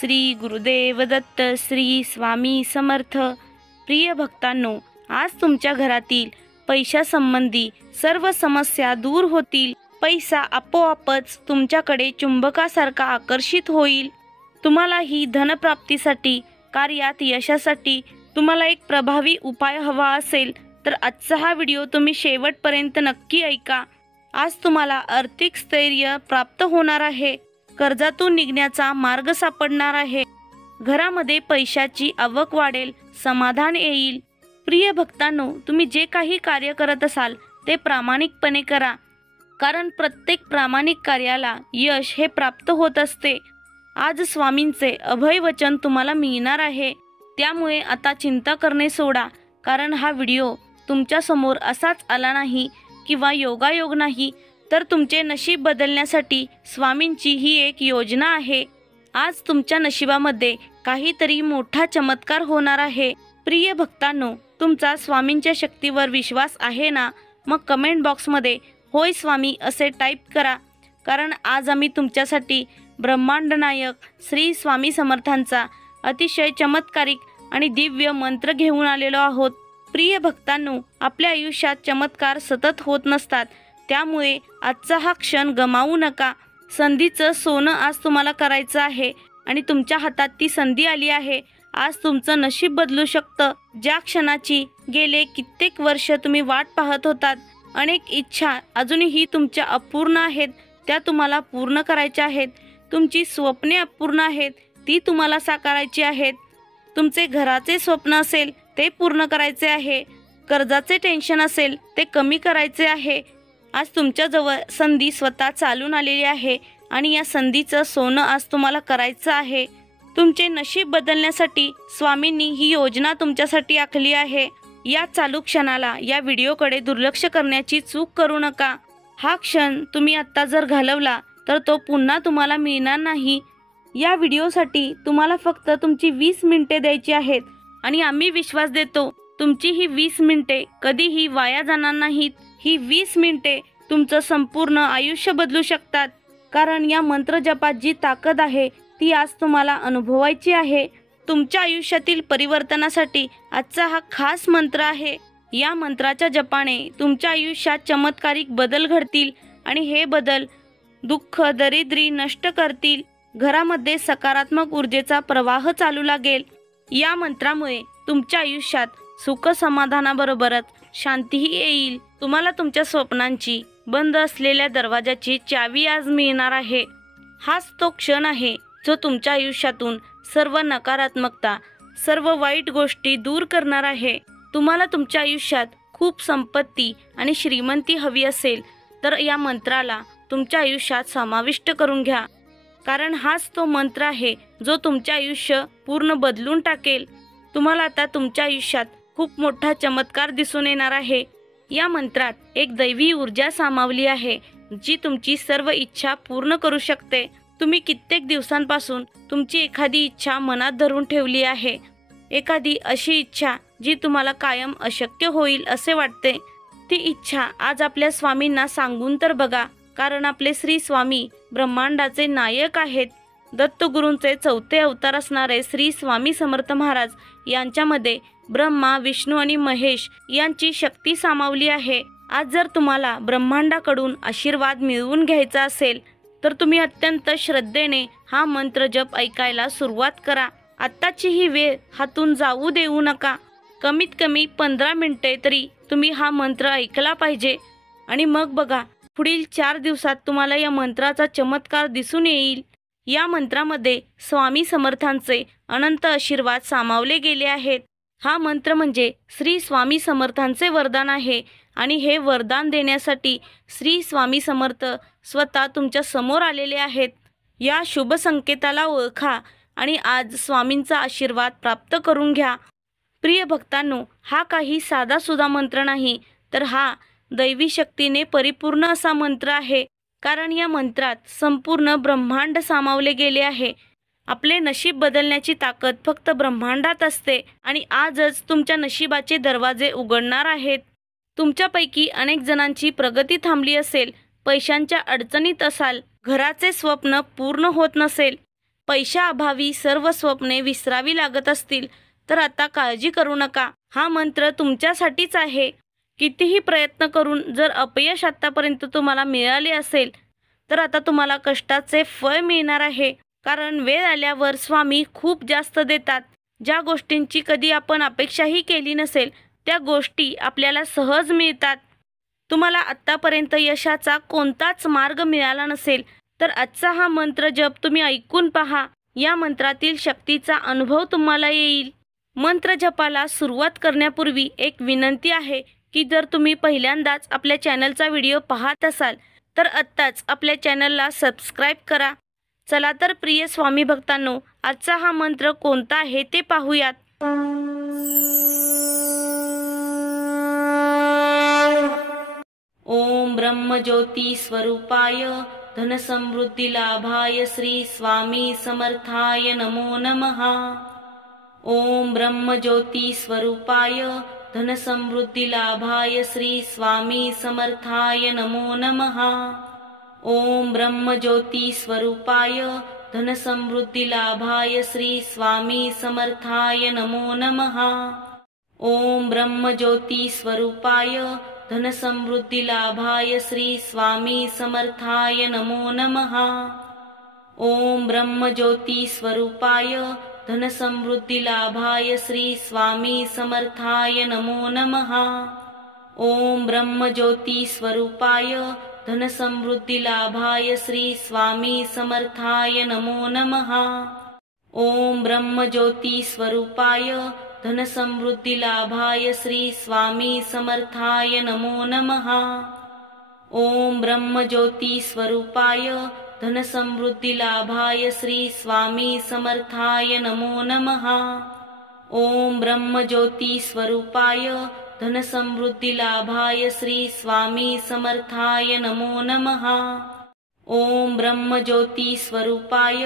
श्री गुरुदेव दत्त, श्री स्वामी समर्थ। प्रिय भक्तांनो, आज तुमच्या घरातील पैशासंबंधी सर्व समस्या दूर होतील। पैसा आपोआपच तुमच्याकडे चुंबकासारखा आकर्षित होईल। तुम्हाला ही धनप्राप्तीसाठी, कार्यात यशासाठी तुम्हाला एक प्रभावी उपाय हवा असेल तर आजचा हा व्हिडिओ तुम्ही शेवटपर्यंत नक्की ऐका। आज तुम्हाला आर्थिक स्थैर्य प्राप्त होणार आहे, कर्जातून निघण्याचा मार्ग सापडणार आहे, घरामध्ये पैशाची आवक वाढेल, समाधान येईल। प्रिय भक्तांनो, तुम्ही जे काही कार्य करत असाल ते प्रामाणिकपणे करा, कारण प्रत्येक प्रामाणिक कार्याला यश हे प्राप्त होत असते। आज स्वामींचे अभय वचन तुम्हाला मिळणार आहे, त्यामुळे आता चिंता करणे सोडा, कारण हा व्हिडिओ तुमच्या समोर असाच आला नाही किंवा योगायोग नाही, तर तुमचे नशीब बदलण्यासाठी स्वामींची ही एक योजना आहे। आज तुमच्या नशिबामध्ये काहीतरी मोठा चमत्कार होणार आहे। प्रिय भक्तांनो, तुमचा स्वामींच्या शक्तीवर विश्वास आहे ना? मग कमेंट बॉक्समध्ये होय स्वामी असे टाईप करा, कारण आज आम्ही तुमच्यासाठी ब्रह्मांड नायक श्री स्वामी समर्थांचा अतिशय चमत्कारिक आणि दिव्य मंत्र घेऊन आलेलो आहोत। प्रिय भक्तांनो, आपल्या आयुष्यात चमत्कार सतत होत नसतात, त्यामुळे आजचा हा क्षण गमावू नका। संधीचं सोनं आज तुम्हाला करायचं आहे आणि तुमच्या हातात ती संधी आली आहे। आज तुमचं नशीब बदलू शकतं। ज्या क्षणाची गेले कित्येक वर्ष तुम्ही वाट पाहत होतात, अनेक इच्छा अजूनही तुमच्या अपूर्ण आहेत, त्या तुम्हाला पूर्ण करायच्या आहेत। तुमची स्वप्ने अपूर्ण आहेत, ती तुम्हाला साकारायची आहेत। तुमचे घराचे स्वप्न असेल ते पूर्ण करायचे आहे, कर्जाचे टेन्शन असेल ते कमी करायचे आहे। आज तुमच्याजवळ संधी स्वतः चालून आलेली आहे आणि या संधीचं सोनं आज तुम्हाला करायचं आहे। तुमचे नशीब बदलण्यासाठी स्वामींनी ही योजना तुमच्यासाठी आखली आहे। या चालू क्षणाला, या व्हिडिओकडे दुर्लक्ष करण्याची चूक करू नका। हा क्षण तुम्ही आत्ता जर घालवला तर तो पुन्हा तुम्हाला मिळणार नाही। या व्हिडिओसाठी तुम्हाला फक्त तुमची 20 मिनिटे द्यायची आहेत आणि आम्ही विश्वास देतो तुमची ही 20 मिनिटे कधीही वाया जाणार नाहीत। ही 20 मिनिटे तुमचं संपूर्ण आयुष्य बदलू शकतात, कारण या मंत्र जपात जी ताकद आहे ती आज तुम्हाला अनुभवायची आहे। तुमच्या आयुष्यातील परिवर्तनासाठी आजचा हा खास मंत्र आहे। या मंत्राच्या जपाने तुमच्या आयुष्यात चमत्कारिक बदल घडतील आणि हे बदल दुःख दरिद्री नष्ट करतील। घरामध्ये सकारात्मक ऊर्जेचा प्रवाह चालू लागेल। या मंत्रामुळे तुमच्या आयुष्यात सुख समाधानाबरोबरच शांतीही येईल। तुम्हाला तुमच्या स्वप्नांची, बंद असलेल्या दरवाजाची चावी आज मिळणार आहे। हाच तो क्षण आहे जो तुमच्या आयुष्यातून सर्व नकारात्मकता, सर्व वाईट गोष्टी दूर करणार आहे। तुम्हाला तुमच्या आयुष्यात खूप संपत्ती आणि श्रीमंती हवी असेल तर या मंत्राला तुमच्या आयुष्यात समाविष्ट करून घ्या, कारण हाच तो मंत्र आहे जो तुमचे आयुष्य पूर्ण बदलून टाकेल। तुम्हाला आता तुमच्या आयुष्यात खूप मोठा चमत्कार दिसून येणार आहे। या मंत्रात एक दैवी ऊर्जा सामावली आहे, जी तुमची सर्व इच्छा पूर्ण करू शकते। तुम्ही कित्येक दिवसांपासून तुमची एखादी इच्छा मनात धरून ठेवली आहे, एखादी अशी इच्छा जी तुम्हाला कायम अशक्य होईल असे वाटते। ती इच्छा आज आपल्या स्वामींना सांगून तर बघा, कारण आपले श्री स्वामी ब्रह्मांडाचे नायक आहेत। दत्तगुरूंचे 4थे अवतार असणारे श्री स्वामी समर्थ महाराज यांच्यामध्ये ब्रह्मा, विष्णू आणि महेश यांची शक्ती सामावली आहे। आज जर तुम्हाला ब्रह्मांडाकडून आशीर्वाद मिळवून घ्यायचा असेल तर तुम्ही अत्यंत श्रद्धेने हा मंत्र जप ऐकायला सुरुवात करा। आत्ताची ही वेळ हातून जाऊ देऊ नका। कमीत कमी 15 मिनिटे तरी तुम्ही हा मंत्र ऐकला पाहिजे आणि मग बघा, पुढील 4 दिवसात तुम्हाला या मंत्राचा चमत्कार दिसून येईल। या मंत्रामध्ये स्वामी समर्थांचे अनंत आशीर्वाद सामावले गेले आहेत। हा मंत्र म्हणजे श्री स्वामी समर्थांचे वरदान आहे आणि हे वरदान देण्यासाठी श्री स्वामी समर्थ स्वतः तुमच्या समोर आलेले आहेत। या शुभ संकेताला ओळखा आणि आज स्वामींचा आशीर्वाद प्राप्त करून घ्या। प्रिय भक्तांनो, हा काही साधासुधा मंत्र नाही, तर हा दैवी शक्तीने परिपूर्ण असा मंत्र आहे, कारण या मंत्रात संपूर्ण ब्रह्मांड सामावले गेले आहे। आपले नशीब बदलण्याची ताकद फक्त ब्रह्मांडात असते आणि आजच तुमच्या नशिबाचे दरवाजे उघडणार आहेत। तुमच्यापैकी अनेक जणांची प्रगती थांबली असेल, पैशांच्या अडचणीत असाल, घराचे स्वप्न पूर्ण होत नसेल, पैशाअभावी सर्व स्वप्ने विसरावी लागत असतील तर आता काळजी करू नका. हा मंत्र तुमच्यासाठीच आहे. कितीही प्रयत्न करून जर अपयश आतापर्यंत तुम्हाला मिळाले असेल तर आता तुम्हाला कष्टाचे फळ मिळणार आहे. कारण वेळ आल्यावर स्वामी खूप जास्त देतात. ज्या गोष्टींची कधी आपण अपेक्षाही केली नसेल त्या गोष्टी आपल्याला सहज मिळतात. तुम्हाला आत्तापर्यंत यशाचा कोणताच मार्ग मिळाला नसेल तर आजचा हा मंत्र जप तुम्ही ऐकून पहा. या मंत्रातील शक्तीचा अनुभव तुम्हाला येईल. मंत्र जपाला सुरुवात करण्यापूर्वी एक विनंती आहे की जर तुम्ही पहिल्यांदाच आपल्या चॅनलचा व्हिडिओ पाहत असाल तर आत्ताच आपल्या चॅनलला सबस्क्राईब करा. चला तर प्रिय स्वामी भक्तांनो, आजचा हा मंत्र कोणता आहे ते पाहूयात. ओम ब्रह्मज्योती स्वरूपाय धनसमृद्धी लाभाय श्री स्वामी समर्थाय नमो नमः. ओम ब्रह्मज्योती स्वरूपाय धनसमृद्धी लाभाय श्री स्वामी समर्थाय नमो नमः. ओम ब्रह्मज्योती स्वरूपाय धनसमृद्धी लाभाय श्री स्वामी समर्थाय नमो नमः. ओम ब्रह्मज्योती स्वरूपाय धनसमृद्धी लाभाय श्री स्वामी समर्थाय नमो नमः. ओम ब्रह्मज्योती स्वरूपाय धनसमृद्धी लाभाय श्री स्वामी समर्थाय नमो नमः. ओम ब्रह्मज्योती स्वरूपाय धनसमृद्धी लाभाय श्री स्वामी समर्थाय नमो नमः. ओम ब्रह्मज्योती स्वरूपाय धनसमृद्धी लाभाय श्री स्वामी समर्थाय नमो नमः. ओम ब्रह्मज्योती स्वरूपाय धनसमृद्धी लाभाय श्री स्वामी समर्थाय नमो नमः. ओम ब्रह्मज्योती स्वरूपाय धनसमृद्धी लाभाय श्री स्वामी समर्थाय नमो नमः. ओम ब्रह्मज्योती स्वरूपाय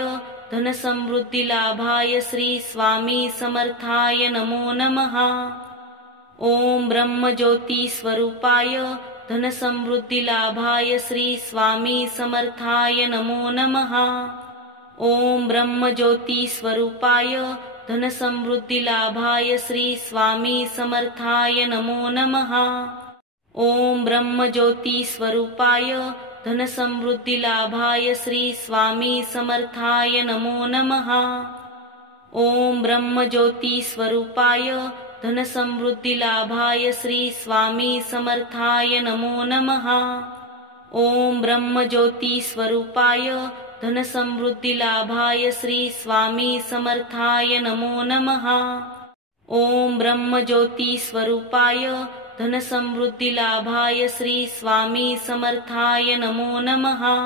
धनसमृद्धी लाभाय श्री स्वामी समर्थाय नमो नमः. ओम ब्रह्मज्योती स्वरूपाय धनसमृद्धी लाभाय श्री स्वामी समर्थाय नमो नमः. ओम ब्रह्मज्योती स्वरूपाय धनसमृद्धी लाभाय श्री स्वामी समर्थाय नमो नमः. ओम ब्रह्मज्योती स्वरूपाय धनसमृद्धी लाभाय श्री स्वामी समर्थाय नमो नमः. ओम ब्रह्मज्योती स्वरूपाय धनसमृद्धी लाभाय श्री स्वामी समर्थाय नमो नमः. ओम ब्रह्मज्योती स्वरूपाय धनसमृद्धी लाभाय श्री स्वामी समर्थाय नमो नमः. ओम ब्रह्मज्योती स्वरूपाय धनसमृद्धी लाभाय श्री स्वामी समर्थाय नमो नमः.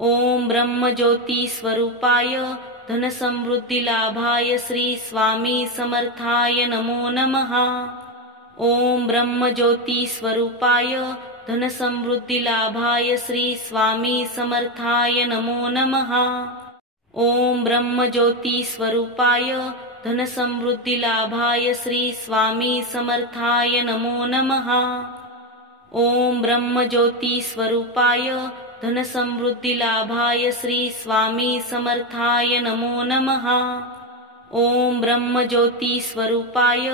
ओम ब्रह्मज्योती स्वरूपाय धनसमृद्धी लाभाय श्री स्वामी समर्थाय नमो नमः. ओम ब्रह्मज्योती स्वरूपाय धनसमृद्धी लाभाय श्री स्वामी समर्थाय नमो नमः. ओम ब्रह्मज्योती स्वरूपाय धनसमृद्धी लाभाय श्री स्वामी समर्थाय नमो नमः. ओम ब्रह्मज्योती स्वरूपाय धनसमृद्धी लाभाय श्री स्वामी समर्थाय नमो नमः. ओम ब्रह्मज्योती स्वरूपाय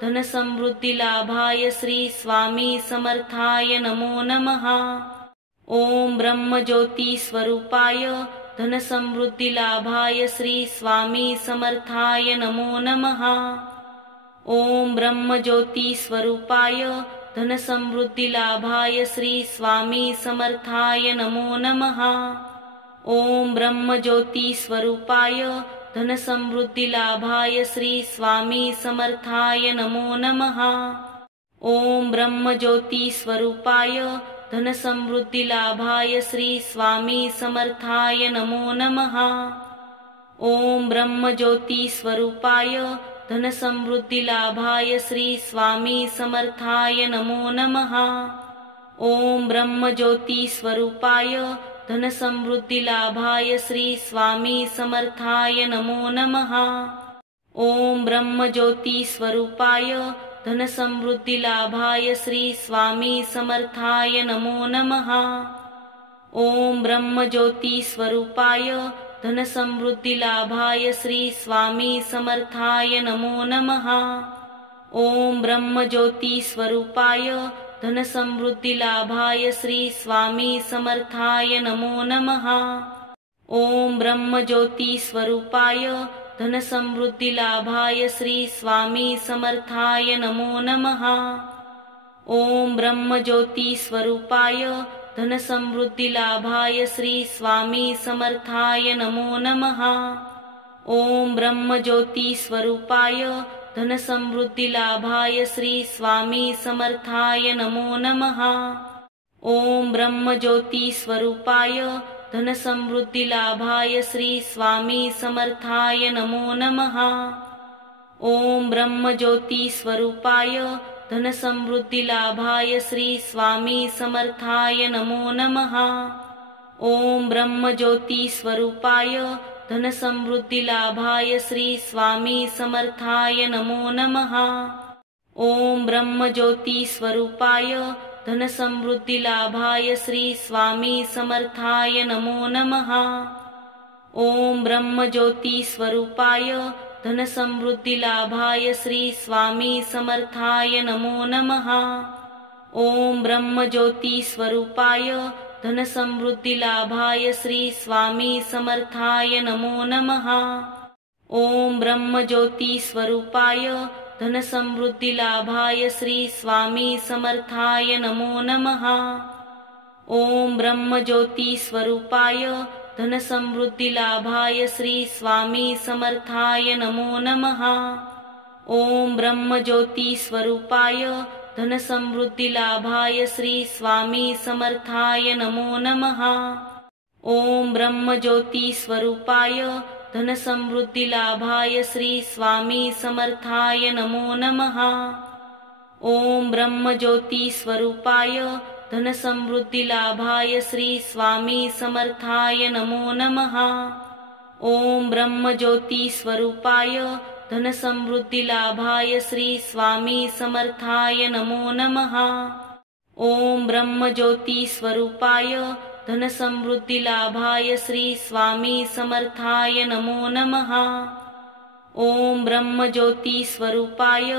धनसमृद्धी लाभाय श्री स्वामी समर्थाय नमो नमः. ओम ब्रह्मज्योती स्वरूपाय धनसमृद्धी लाभाय श्री स्वामी समर्थाय नमो नमः. ओम ब्रह्मज्योती स्वरूपाय धनसमृद्धी लाभाय श्री स्वामी समर्थाय नमो नमः. ओम ब्रह्मज्योती स्वरूपाय धनसमृद्धी लाभाय श्री स्वामी समर्थाय नमो नमः. ओम ब्रह्मज्योती स्वरूपाय धनसमृद्धी लाभाय श्री स्वामी समर्थाय नमो नमः. ओम ब्रह्मज्योती स्वरूपाय धनसमृद्धी लाभाय श्री स्वामी समर्थाय नमो नमः. ओम ब्रह्मज्योती स्वरूपाय धनसमृद्धी लाभाय श्री स्वामी समर्थाय नमो नमः. ओम ब्रह्मज्योती स्वरूपाय धनसमृद्धी लाभाय श्री स्वामी समर्थाय नमो नमः. ओम ब्रह्मज्योती स्वरूपाय धनसमृद्धिलाभाय श्री स्वामी समर्थाय नमो नमः। ओम ब्रह्मज्योति स्वरूपाय धनसमृद्धिलाभाय श्री स्वामी समर्थाय नमो नमः। ओम ब्रह्मज्योति स्वरूपाय धनसमृद्धिलाभाय श्री स्वामी समर्थाय नमो नमः। ओम ब्रह्मज्योति स्वरूपाय धनसमृद्धिलाभाय श्री स्वामी समर्थाय नमो नमः। ओम ब्रह्मज्योति स्वरूपाय धनसमृद्धिलाभाय श्री स्वामी समर्थाय नमो नमः। ओम ब्रह्मज्योति स्वरूपाय धनसमृद्धिलाभाय श्री स्वामी समर्थाय नमो नमः। ओम ब्रह्मज्योति स्वरूपाय धनसमृद्धिलाभाय श्री स्वामी समर्थाय नमो नमः। ओम ब्रह्मज्योति स्वरूपाय धनसमृद्धिलाभाय श्री स्वामी समर्थाय नमो नमः। ओम ब्रह्मज्योति स्वरूपाय धनसमृद्धिलाभाय श्री स्वामी समर्थाय नमो नमः। ओम ब्रह्मज्योति स्वरूपाय धनसमृद्धिलाभाय श्री स्वामी समर्थाय नमो नमः। ओम ब्रह्मज्योति स्वरूपाय धनसमृद्धिलाभाय श्री स्वामी समर्थाय नमो नमः। ओम ब्रह्मज्योति स्वरूपाय धनसमृद्धिलाभाय श्री स्वामी समर्थाय नमो नमः। ओम ब्रह्मज्योति स्वरूपाय धनसमृद्धिलाभाय श्री स्वामी समर्थाय नमो नमः। ओम ब्रह्मज्योति स्वरूपाय धनसमृद्धिलाभाय श्री स्वामी समर्थाय नमो नमः। ओम ब्रह्मज्योति स्वरूपाय धनसमृद्धिलाभाय श्री स्वामी समर्थाय नमो नमः। ओम ब्रह्मज्योति स्वरूपाय धनसमृद्धिलाभाय श्री स्वामी समर्थाय नमो नमः। ओम ब्रह्मज्योति स्वरूपाय धनसमृद्धिलाभाय श्री स्वामी समर्थाय नमो नमः। ओम ब्रह्मज्योति स्वरूपाय धनसमृद्धिलाभाय श्री स्वामी समर्थाय नमो नमः। ओम ब्रह्मज्योति स्वरूपाय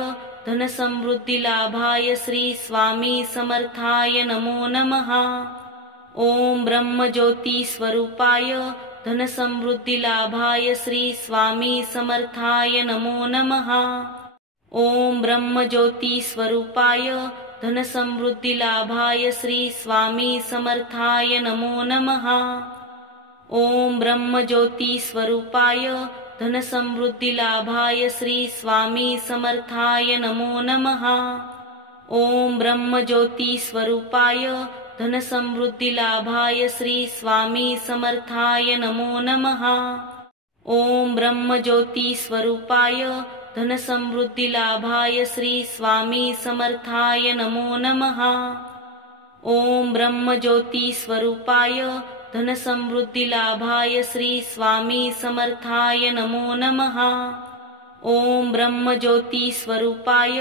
धनसमृद्धिलाभाय श्री स्वामी समर्थाय नमो नमः। ओम ब्रह्मज्योति स्वरूपाय धनसमृद्धिलाभाय श्री स्वामी समर्थाय नमो नमः। ओम ब्रह्मज्योति स्वरूपाय धनसमृद्धिलाभाय श्री स्वामी समर्थाय नमो नमः। ओम ब्रह्मज्योति स्वरूपाय धनसमृद्धिलाभाय श्री स्वामी समर्थाय नमो नमः। ओम ब्रह्मज्योति स्वरूपाय धनसमृद्धिलाभाय श्री स्वामी समर्थाय नमो नमः। ओम ब्रह्मज्योति स्वरूपाय धनसमृद्धिलाभाय श्री स्वामी समर्थाय नमो नमः। ओम ब्रह्मज्योति स्वरूपाय धनसमृद्धिलाभाय श्री स्वामी समर्थाय नमो नमः। ओम ब्रह्मज्योति स्वरूपाय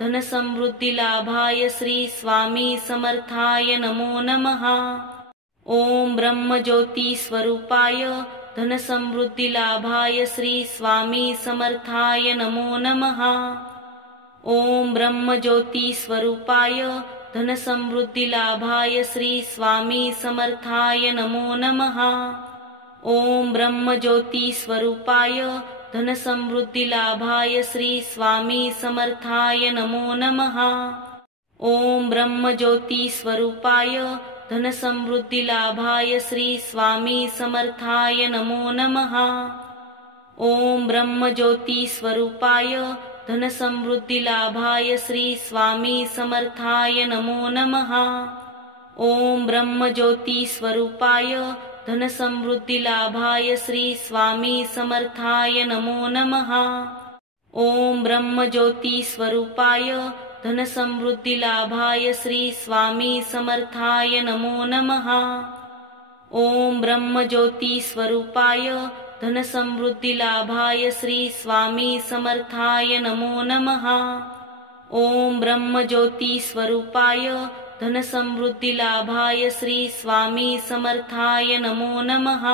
धनसमृद्धिलाभाय श्री स्वामी समर्थाय नमो नमः। ओम ब्रह्मज्योति स्वरूपाय धनसमृद्धिलाभाय श्री स्वामी समर्थाय नमो नमः। ओम ब्रह्मज्योति स्वरूपाय धनसमृद्धिलाभाय श्री स्वामी समर्थाय नमो नमः। ओम ब्रह्मज्योति स्वरूपाय धनसमृद्धिलाभाय श्री स्वामी समर्थाय नमो नमः। ओम ब्रह्मज्योति स्वरूपाय धनसमृद्धिलाभाय श्री स्वामी समर्थाय नमो नमः। ओम ब्रह्मज्योति स्वरूपाय धनसमृद्धिलाभाय श्री स्वामी समर्थाय नमो नमः। ओम ब्रह्मज्योति स्वरूपाय धनसमृद्धिलाभाय श्री स्वामी समर्थाय नमो नमः। ओम ब्रह्मज्योति स्वरूपाय धनसमृद्धिलाभाय श्री स्वामी समर्थाय नमो नमः। ओम ब्रह्मज्योति स्वरूपाय धनसमृद्धिलाभाय श्री स्वामी समर्थाय नमो नमः। ओम ब्रह्मज्योति स्वरूपाय धनसमृद्धिलाभाय श्री स्वामी समर्थाय नमो नमः।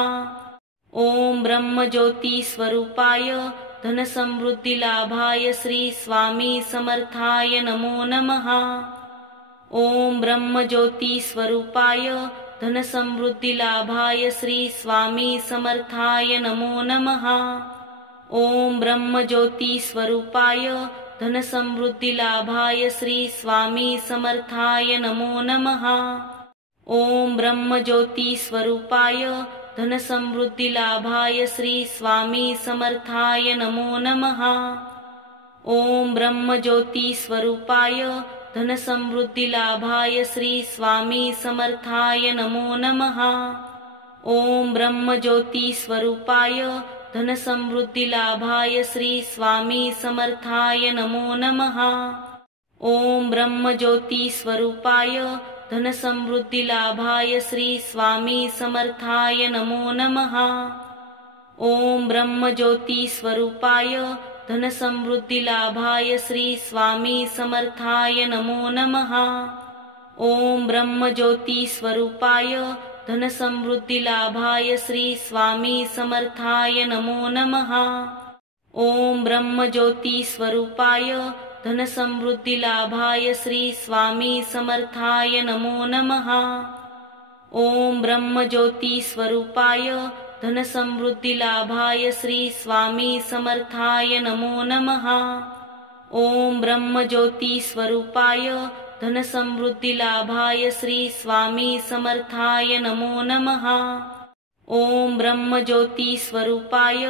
ओम ब्रह्मज्योती स्वरूपाय धनसमृद्धिलाभाय श्री स्वामी समर्थाय नमो नमः। ओम ब्रह्मज्योती स्वरूपाय धनसमृद्धिलाभाय श्री स्वामी समर्थाय नमो नमः। ओम ब्रह्मज्योती स्वरूपाय धनसमृद्धिलाभाय श्री स्वामी समर्थाय नमो नमः। ओम ब्रह्मज्योती स्वरूपाय धनसमृद्धिलाभाय श्री स्वामी समर्थाय नमो नमः। ओम ब्रह्मज्योती स्वरूपाय धनसमृद्धिलाभाय श्री स्वामी समर्थाय नमो नमः। ओम ब्रह्मज्योती स्वरूपाय धनसमृद्धिलाभाय श्री स्वामी समर्थाय नमो नमः। ओम ब्रह्मज्योती स्वरूपाय धनसमृद्धिलाभाय श्री स्वामी समर्थाय नमो नमः। ओम ब्रह्मज्योती स्वरूपाय धनसमृद्धिलाभाय श्री स्वामी समर्थाय नमो नमः। ओम ब्रह्मज्योती स्वरूपाय धनसमृद्धिलाभाय श्री स्वामी समर्थाय नमो नमः। ओम ब्रह्मज्योती स्वरूपाय धनसमृद्धिलाभाय श्री स्वामी समर्थाय नमो नमः। ओम ब्रह्मज्योती स्वरूपाय धनसमृद्धिलाभाय श्री स्वामी समर्थाय नमो नमः। ओम ब्रह्मज्योती स्वरूपाय धनसमृद्धिलाभाय श्री स्वामी समर्थाय नमो नमः। ओम ब्रह्मज्योती स्वरूपाय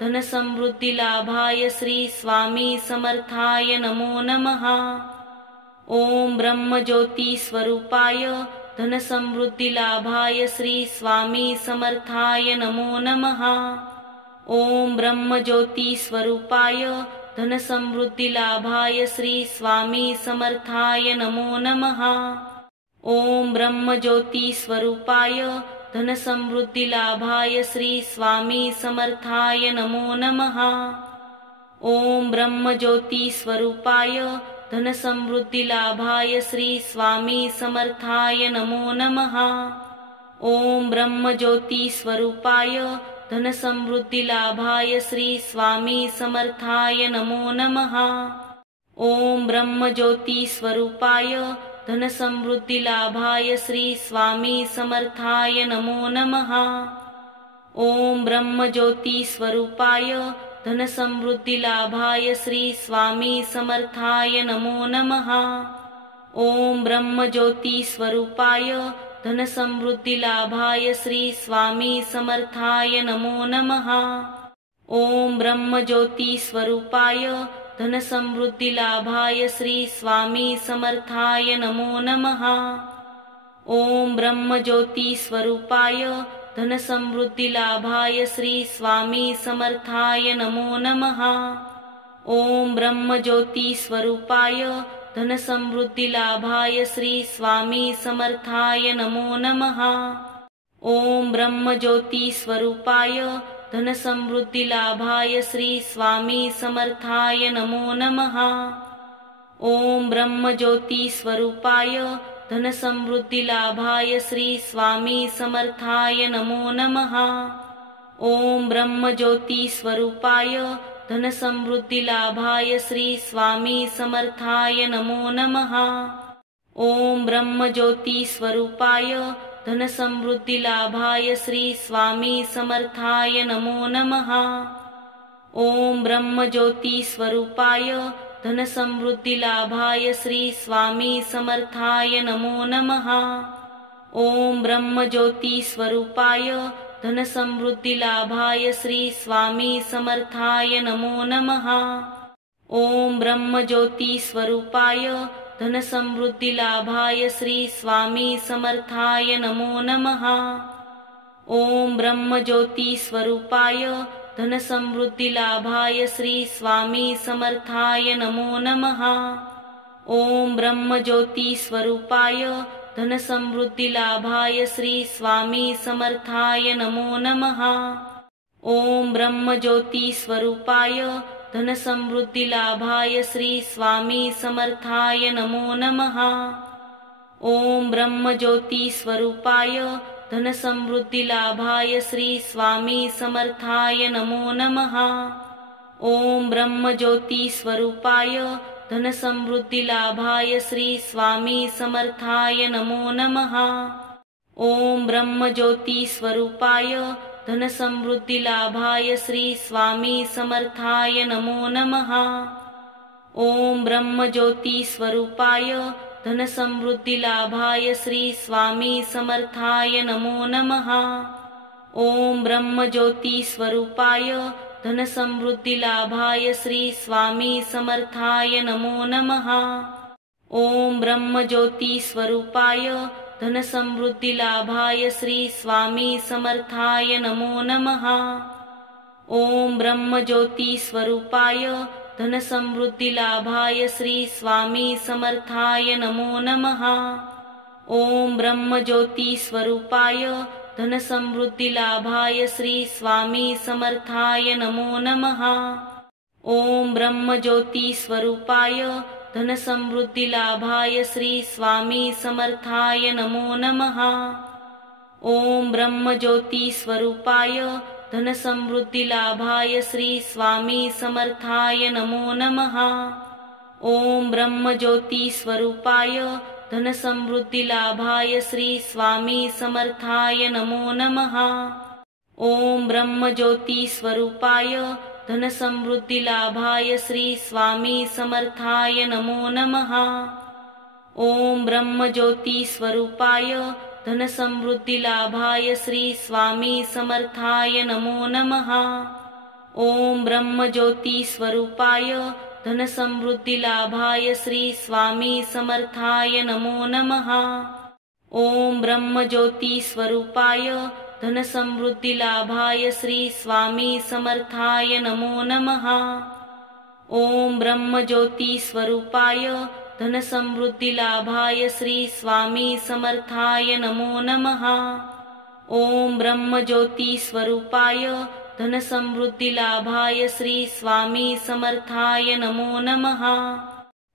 धनसमृद्धिलाभाय श्री स्वामी समर्थाय नमो नमः। ओम ब्रह्मज्योती स्वरूपाय धनसमृद्धिलाभाय श्री स्वामी समर्थाय नमो नमः। ओम ब्रह्मज्योती स्वरूपाय धनसमृद्धिलाभाय श्री स्वामी समर्थाय नमो नमः। ओम ब्रह्मज्योती स्वरूपाय धनसमृद्धिलाभाय श्री स्वामी समर्थाय नमो नमः। ओम ब्रह्मज्योती स्वरूपाय धनसमृद्धिलाभाय श्री स्वामी समर्थाय नमो नमः। ओम ब्रह्मज्योती स्वरूपाय धनसमृद्धिलाभाय श्री स्वामी समर्थाय नमो नमः। ओम ब्रह्मज्योती स्वरूपाय धनसमृद्धिलाभाय श्री स्वामी समर्थाय नमो नमः। ओम ब्रह्मज्योती स्वरूपाय धनसमृद्धिलाभाय श्री स्वामी समर्थाय नमो नमः। ओम ब्रह्मज्योती स्वरूपाय धनसमृद्धिलाभाय श्री स्वामी समर्थाय नमो नमः। ओम ब्रह्मज्योती स्वरूपाय धनसमृद्धिलाभाय श्री स्वामी समर्थाय नमो नमः। ओम ब्रह्मज्योती स्वरूपाय धनसमृद्धिलाभाय श्री स्वामी समर्थाय नमो नमः। ओम ब्रह्मज्योती स्वरूपाय धनसमृद्धिलाभाय श्री स्वामी समर्थाय नमो नमः। ओम ब्रह्मज्योती स्वरूपाय धनसमृद्धिलाभाय श्री स्वामी समर्थाय नमो नमः। ओम ब्रह्मज्योती स्वरूपाय धनसमृद्धिलाभाय श्री स्वामी समर्थाय नमो नमः। ओम ब्रह्मज्योती स्वरूपाय धनसमृद्धिलाभाय श्री स्वामी समर्थाय नमो नमः। ओम ब्रह्मज्योती स्वरूपाय धनसमृद्धिलाभाय श्री स्वामी समर्थाय नमो नमः। ओम ब्रह्मज्योती स्वरूपाय धनसमृद्धिलाभाय श्री स्वामी समर्थाय नमो नमः। ओम ब्रह्मज्योती स्वरूपाय धनसमृद्धिलाभाय श्री स्वामी समर्थाय नमो नमः। ओम ब्रह्मज्योती स्वरूपाय धनसमृद्धिलाभाय श्री स्वामी समर्थाय नमो नमः। ओम ब्रह्मज्योती स्वरूपाय धनसमृद्धिलाभाय श्री स्वामी समर्थाय नमो नमः। ओम ब्रह्मज्योती स्वरूपाय धनसमृद्धिलाभाय श्री स्वामी समर्थाय नमो नमः। ओम ब्रह्मज्योती स्वरूपाय धनसमृद्धिलाभाय श्री स्वामी समर्थाय नमो नमः। ओम ब्रह्मज्योती स्वरूपाय धनसमृद्धिलाभाय श्री स्वामी समर्थाय नमो नमः। ओम ब्रह्मज्योति स्वरूपाय धनसमृद्धिलाभाय श्री स्वामी समर्थाय नमो नमः। ओम ब्रह्मज्योति स्वरूपाय धनसमृद्धिलाभाय श्री स्वामी समर्थाय नमो नमः। ओम ब्रह्मज्योति स्वरूपाय धनसमृद्धिलाभाय श्री स्वामी समर्थाय नमो नमः। ओम ब्रह्मज्योति स्वरूपाय धनसमृद्धिलाभाय श्री स्वामी समर्थाय नमो नमः। ओम ब्रह्मज्योति स्वरूपाय धनसमृद्धिलाभाय श्री स्वामी समर्थाय नमो नमः। ओम ब्रह्मज्योति स्वरूपाय धनसमृद्धिलाभाय श्री स्वामी समर्थाय नमो नमः। ओम ब्रह्मज्योति स्वरूपाय धनसमृद्धिलाभाय श्री स्वामी समर्थाय नमो नमः। ओम ब्रह्मज्योति स्वरूपाय धनसमृद्धिलाभाय श्री स्वामी समर्थाय नमो नमः। ओम ब्रह्मज्योति स्वरूपाय धनसमृद्धिलाभाय श्री स्वामी समर्थाय नमो नमः। ओम ब्रह्मज्योति स्वरूपाय धनसमृद्धिलाभाय श्री स्वामी समर्थाय नमो नमः। ओम ब्रह्मज्योति स्वरूपाय धनसमृद्धिलाभाय श्री स्वामी समर्थाय नमो नमः। ओम ब्रह्मज्योति स्वरूपाय धनसमृद्धिलाभाय श्री स्वामी समर्थाय नमो नमः। ओम ब्रह्मज्योति स्वरूपाय धनसमृद्धिलाभाय श्री स्वामी समर्थाय नमो नमः। ओम ब्रह्मज्योति स्वरूपाय धनसमृद्धिलाभाय श्री स्वामी समर्थाय नमो नमः। ओम ब्रह्मज्योति स्वरूपाय धनसमृद्धिलाभाय श्री स्वामी समर्थाय नमो नमः। ओम ब्रह्मज्योति स्वरूपाय धनसमृद्धिलाभाय श्री स्वामी समर्थाय नमो नमः।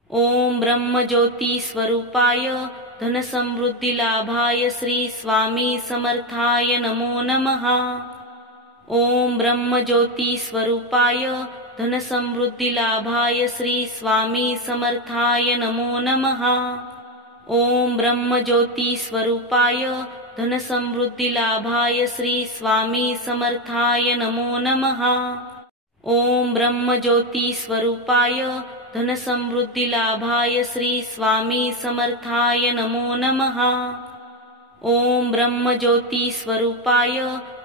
ओम ब्रह्मज्योति स्वरूपाय धनसमृद्धिलाभाय श्री स्वामी समर्थाय नमो नमः। ओम ब्रह्मज्योति स्वरूपाय धनसमृद्धिलाभाय श्री स्वामी समर्थाय नमो नमः। ओम ब्रह्मज्योति स्वरूपाय धनसमृद्धिलाभाय श्री स्वामी समर्थाय नमो नमः। ओम ब्रह्मज्योति स्वरूपाय धनसमृद्धिलाभाय श्री स्वामी समर्थाय नमो नमः। ओम ब्रह्मज्योति स्वरूपाय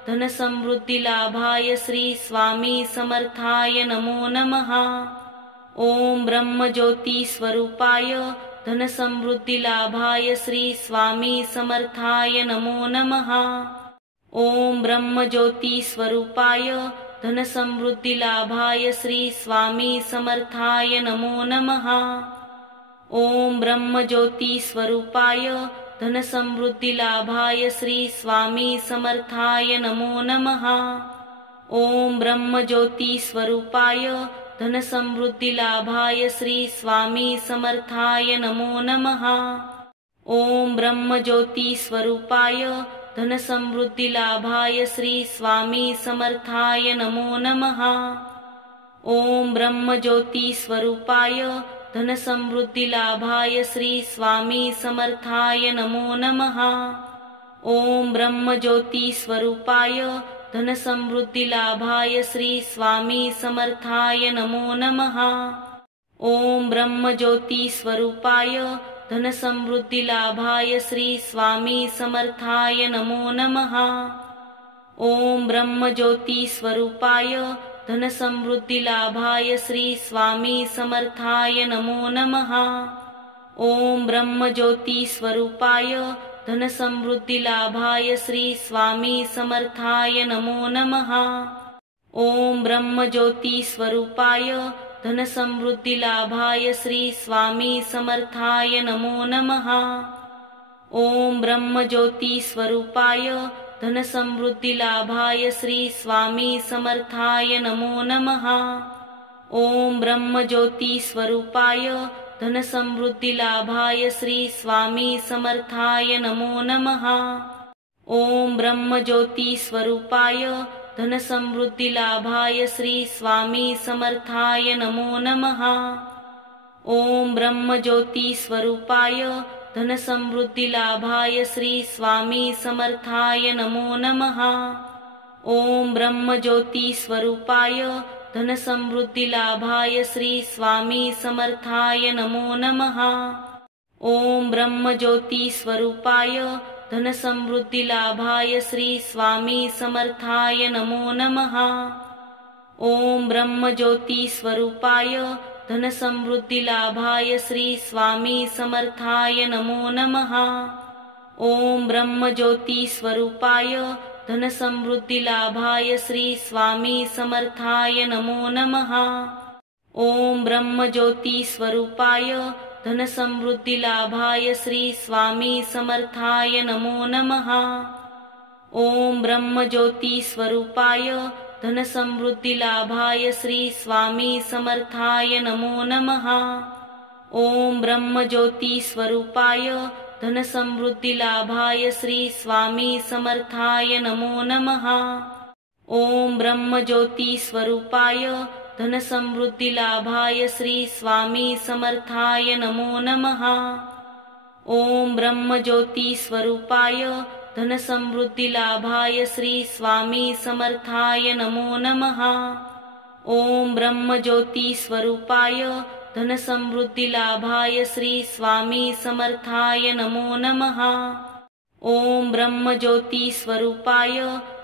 धनसमृद्धिलाभाय श्री स्वामी समर्थाय नमो नमः। ओम ब्रह्मज्योति स्वरूपाय धनसमृद्धिलाभाय श्री स्वामी समर्थाय नमो नमः। ओम ब्रह्मज्योति स्वरूपाय धनसमृद्धिलाभाय श्री स्वामी समर्थाय नमो नमः। ओम ब्रह्मज्योति स्वरूपाय धनसमृद्धिलाभाय श्री स्वामी समर्थाय नमो नमः। ओम ब्रह्मज्योति स्वरूपाय धनसमृद्धिलाभाय श्री स्वामी समर्थाय नमो नमः। ओम ब्रह्मज्योति स्वरूपाय धनसमृद्धिलाभाय श्री स्वामी समर्थाय नमो नमः। ओम ब्रह्मज्योति स्वरूपाय धनसमृद्धिलाभाय श्री स्वामी समर्थाय नमो नमः। ओम ब्रह्मज्योति स्वरूपाय धनसमृद्धिलाभाय श्री स्वामी समर्थाय नमो नमः। ओम ब्रह्मज्योति स्वरूपाय धनसमृद्धिलाभाय श्री स्वामी समर्थाय नमो नमः। ओम ब्रह्मज्योति स्वरूपाय धनसमृद्धिलाभाय श्री स्वामी समर्थाय नमो नमः। ओम ब्रह्मज्योति स्वरूपाय धनसमृद्धिलाभाय श्री स्वामी समर्थाय नमो नमः। ओम ब्रह्मज्योति स्वरूपाय धनसमृद्धिलाभाय श्री स्वामी समर्थाय नमो नमः। ओम ब्रह्मज्योति स्वरूपाय धनसमृद्धिलाभाय श्री स्वामी समर्थाय नमो नमः। ओम ब्रह्मज्योति स्वरूपाय धनसमृद्धिलाभाय श्री स्वामी समर्थाय नमो नमः। ओम ब्रह्मज्योती स्वरूपाय धनसमृद्धी लाभाय श्री स्वामी समर्थाय नमो नमः। ओम ब्रह्मज्योती स्वरूपाय धनसमृद्धी लाभाय श्री स्वामी समर्थाय नमो नमः। ओम ब्रह्मज्योती स्वरूपाय धनसमृद्धी लाभाय श्री स्वामी समर्थाय नमो नमः। ओम ब्रह्मज्योती स्वरूपाय धनसमृद्धी लाभाय श्री स्वामी समर्थाय नमो नमः। ओम ब्रह्मज्योती स्वरूपाय धनसमृद्धी लाभाय श्री स्वामी समर्थाय नमो नमः। ओम ब्रह्मज्योती स्वरूपाय धनसमृद्धी लाभाय श्री स्वामी समर्थाय नमो नमः। ओम ब्रह्मज्योती स्वरूपाय धनसमृद्धी लाभाय श्री स्वामी समर्थाय नमो नमः। ओम ब्रह्मज्योती स्वरूपाय धनसमृद्धी लाभाय श्री स्वामी समर्थाय नमो नमः। ओम ब्रह्मज्योती स्वरूपाय धनसमृद्धी लाभाय श्री स्वामी समर्थाय नमो नमः। ओम ब्रह्मज्योती स्वरूपाय धनसमृद्धी लाभाय श्री स्वामी समर्थाय नमो नमः। ओम ब्रह्मज्योती स्वरूपाय धनसमृद्धी लाभाय श्री स्वामी समर्थाय नमो नमः। ओम ब्रह्मज्योती स्वरूपाय धनसमृद्धी लाभाय श्री स्वामी समर्थाय नमो नमः। ओम ब्रह्मज्योती स्वरूपाय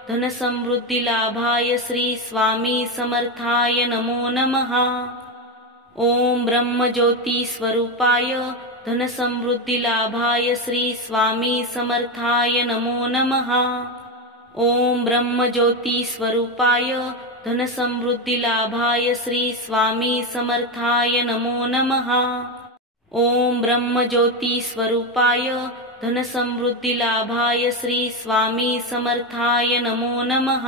धनसमृद्धी लाभाय श्री स्वामी समर्थाय नमो नमः। ओम ब्रह्मज्योती स्वरूपाय धनसमृद्धी लाभाय श्री स्वामी समर्थाय नमो नमः। ओम ब्रह्मज्योती स्वरूपाय धनसमृद्धी लाभाय श्री स्वामी समर्थाय नमो नमः। ओम ब्रह्मज्योती स्वरूपाय धनसमृद्धी लाभाय श्री स्वामी समर्थाय नमो नमः।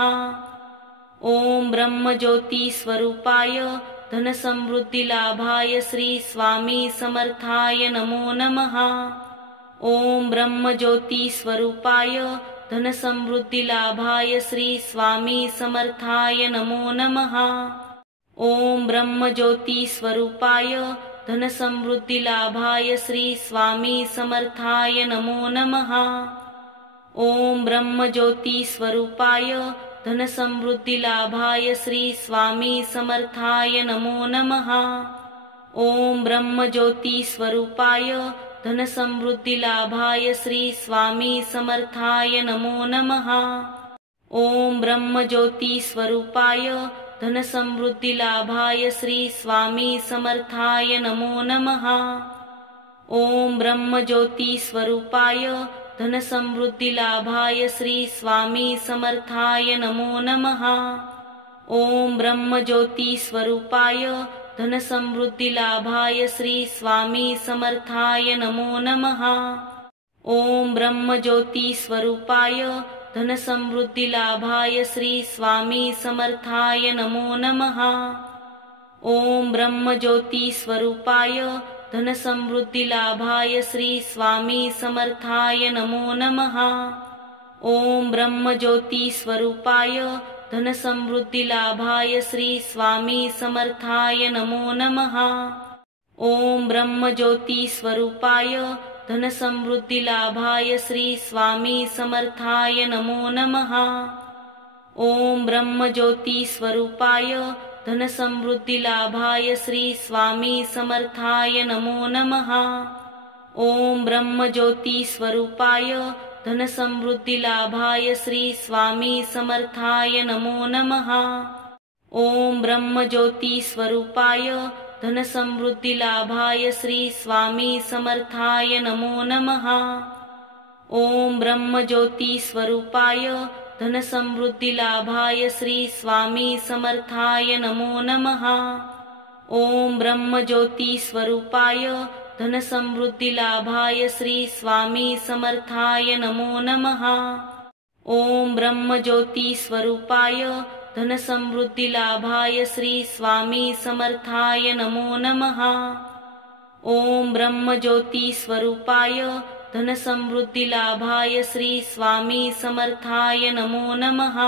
ओम ब्रह्मज्योती स्वरूपाय धनसमृद्धी लाभाय श्री स्वामी समर्थाय नमो नमः। ओम ब्रह्मज्योती स्वरूपाय धनसमृद्धी लाभाय श्री स्वामी समर्थाय नमो नमः। ओम ब्रह्मज्योती स्वरूपाय धनसमृद्धी लाभाय श्री स्वामी समर्थाय नमो नमः। ओम ब्रह्मज्योती स्वरूपाय धनसमृद्धी लाभाय श्री स्वामी समर्थाय नमो नमः। ओम ब्रह्मज्योती स्वरूपाय धनसमृद्धी लाभाय श्री स्वामी समर्थाय नमो नमः। ओम ब्रह्मज्योती स्वरूपाय धनसमृद्धी लाभाय श्री स्वामी समर्थाय नमो नमः। ओम ब्रह्मज्योती स्वरूपाय धनसमृद्धी लाभाय श्री स्वामी समर्थाय नमो नमः। ओम ब्रह्मज्योती स्वरूपाय धनसमृद्धी लाभाय श्री स्वामी समर्थाय नमो नमः। ओम ब्रह्मज्योती स्वरूपाय धनसमृद्धी लाभाय श्री स्वामी समर्थाय नमो नमः। ओम ब्रह्मज्योती स्वरूपाय धनसमृद्धी लाभाय श्री स्वामी समर्थाय नमो नमः। ओम ब्रह्मज्योती स्वरूपाय धनसमृद्धी लाभाय श्री स्वामी समर्थाय नमो नमः। ओम ब्रह्मज्योती स्वरूपाय धनसमृद्धी लाभाय श्री स्वामी समर्थाय नमो नमः। ओम ब्रह्मज्योती स्वरूपाय धनसमृद्धी लाभाय श्री स्वामी समर्थाय नमो नमः। ओम ब्रह्मज्योती स्वरूपाय धनसमृद्धी लाभाय श्री स्वामी समर्थाय नमो नमः। ओम ब्रह्मज्योती स्वरूपाय धनसमृद्धी लाभाय श्री स्वामी समर्थाय नमो नमः। ओम ब्रह्मज्योती स्वरूपाय धनसमृद्धी लाभाय श्री स्वामी समर्थाय नमो नमः। ओम ब्रह्मज्योती स्वरूपाय धनसमृद्धी लाभाय श्री स्वामी समर्थाय नमो नमः। ओम ब्रह्मज्योती स्वरूपाय धनसमृद्धी लाभाय श्री स्वामी समर्थाय नमो नमः। ओम ब्रह्मज्योती स्वरूपाय धनसमृद्धिलाभाय श्री स्वामी समर्थाय नमो नमः।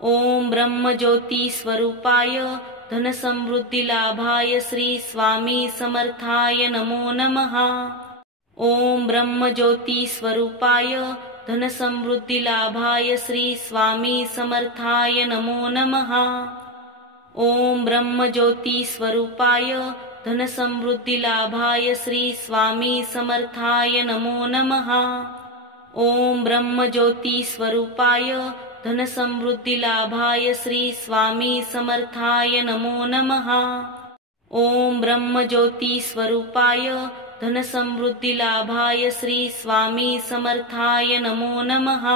ओम ब्रह्मज्योतिस्वरूपाय धनसमृद्धिलाभाय श्री स्वामी समर्थाय नमो नमः। ओम ब्रह्मज्योतिस्वरूपाय धनसमृद्धिलाभाय श्री स्वामी समर्थाय नमो नमः। ओम ब्रह्मज्योतिस्वरूपाय धनसमृद्धिलाभाय श्री स्वामी समर्थाय नमो नमः। ओम ब्रह्मज्योतिस्वरूपाय धनसमृद्धिलाभाय श्री स्वामी समर्थाय नमो नमः। ओम ब्रह्मज्योतिस्वरूपाय धनसमृद्धिलाभाय श्री स्वामी समर्थाय नमो नमः।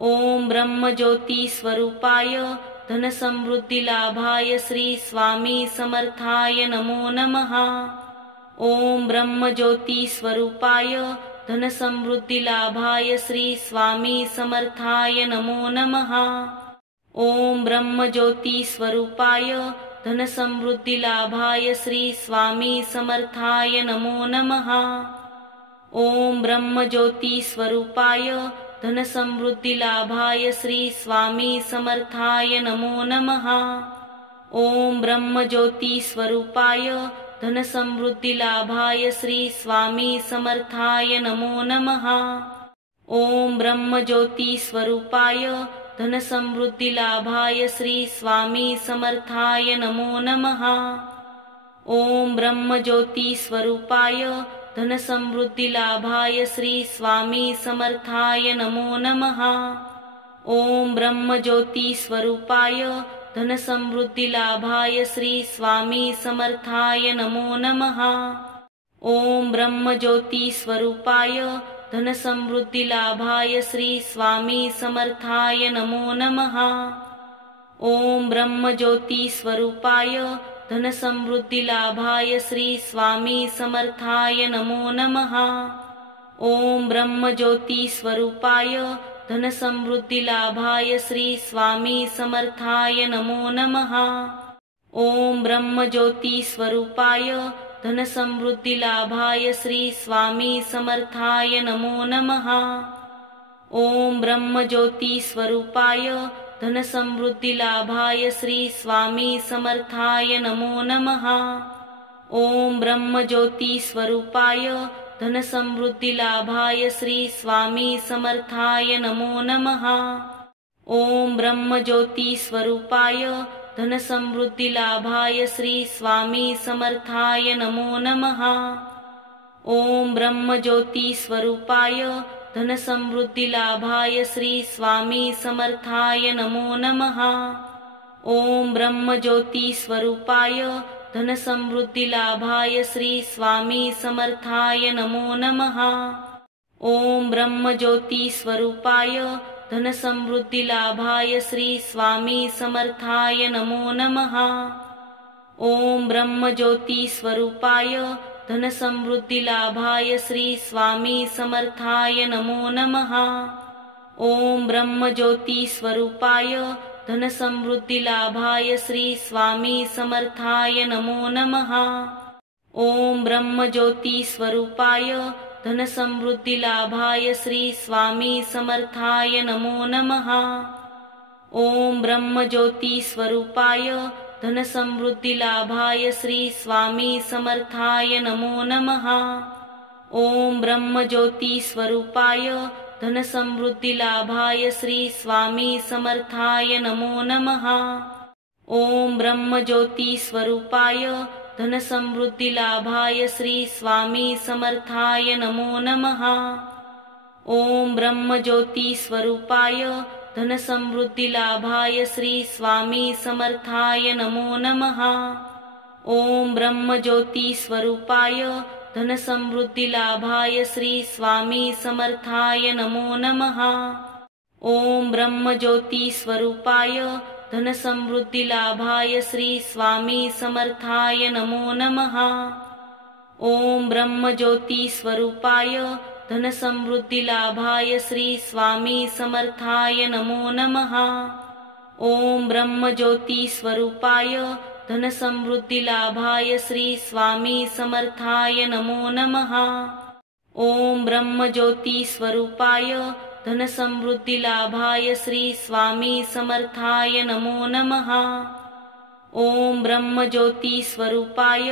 ओम ब्रह्मज्योतिस्वरूपाय धनसमृद्धिलाभाय श्री स्वामी समर्थाय नमो नमः। ओम ब्रह्मज्योतिस्वरूपाय धनसमृद्धिलाभाय श्री स्वामी समर्थाय नमो नमः। ओम ब्रह्मज्योतिस्वरूपाय धनसमृद्धिलाभाय श्री स्वामी समर्थाय नमो नमः। ओम ब्रह्मज्योतिस्वरूपाय धनसमृद्धिलाभाय श्री स्वामी समर्थाय नमो नमः। ओम ब्रह्मज्योतिस्वरूपाय धनसमृद्धिलाभाय श्री स्वामी समर्थाय नमो नमः। ओम ब्रह्मज्योतिस्वरूपाय धनसमृद्धिलाभाय श्री स्वामी समर्थाय नमो नमः। ओम ब्रह्मज्योतिस्वरूपाय धनसमृद्धिलाभाय श्री स्वामी समर्थाय नमो नमः। ओम ब्रह्मज्योतिस्वरूपाय धनसमृद्धिलाभाय श्री स्वामी समर्थाय नमो नमः। ओम ब्रह्मज्योतिस्वरूपाय धनसमृद्धिलाभाय श्री स्वामी समर्थाय नमो नमः। ओम ब्रह्मज्योतिस्वरूपाय धनसमृद्धिलाभाय श्री स्वामी समर्थाय नमो नमः। ओम ब्रह्मज्योतिस्वरूपाय धनसमृद्धिलाभाय श्री स्वामी समर्थाय नमो नमः। ओम ब्रह्मज्योतिस्वरूपाय धनसमृद्धिलाभाय श्री स्वामी समर्थाय नमो नमः। ओम ब्रह्मज्योतिस्वरूपाय धनसमृद्धिलाभाय श्री स्वामी समर्थाय नमो नमः। ओम ब्रह्मज्योतिस्वरूपाय धनसमृद्धिलाभाय श्री स्वामी समर्थाय नमो नमः। ओम ब्रह्मज्योतिस्वरूपाय धनसमृद्धिलाभाय श्री स्वामी समर्थाय नमो नमः। ओम ब्रह्मज्योतिस्वरूपाय धनसमृद्धिलाभाय श्री स्वामी समर्थाय नमो नमः। ओम ब्रह्मज्योतिस्वरूपाय धनसमृद्धिलाभाय श्री स्वामी समर्थाय नमो नमः। ओम ब्रह्मज्योतिस्वरूपाय धनसमृद्धिलाभाय श्री स्वामी समर्थाय नमो नमः। ओम ब्रह्मज्योतिस्वरूपाय धनसमृद्धिलाभाय श्री स्वामी समर्थाय नमो नमः। ओम ब्रह्मज्योतिस्वरूपाय धनसमृद्धिलाभाय श्री स्वामी समर्थाय नमो नमः। ओम ब्रह्मज्योतिस्वरूपाय धनसमृद्धिलाभाय श्री स्वामी समर्थाय नमो नमः। ओम ब्रह्मज्योतिस्वरूपाय धनसमृद्धिलाभाय श्री स्वामी समर्थाय नमो नमः। ओम ब्रह्मज्योतिस्वरूपाय धनसमृद्धिलाभाय श्री स्वामी समर्थाय नमो नमः। ओम ब्रह्मज्योतिस्वरूपाय धनसमृद्धिलाभाय श्री स्वामी समर्थाय नमो नमः। ओम ब्रह्मज्योतिस्वरूपाय धनसमृद्धिलाभाय श्री स्वामी समर्थाय नमो नमः। ओम ब्रह्मज्योतिस्वरूपाय धनसमृद्धिलाभाय श्री स्वामी समर्थाय नमो नमः। ओम ब्रह्मज्योतिस्वरूपाय धनसमृद्धिलाभाय श्री स्वामी समर्थाय नमो नमः। ओम ब्रह्मज्योतिस्वरूपाय धनसमृद्धिलाभाय श्री स्वामी समर्थाय नमो नमः। ओम ब्रह्मज्योतिस्वरूपाय धनसमृद्धिलाभाय श्री स्वामी समर्थाय नमो नमः। ओम ब्रह्मज्योती स्वरूपाय धनसमृद्धिलाभाय श्री स्वामी समर्थाय नमो नमः। ओम ब्रह्मज्योती स्वरूपाय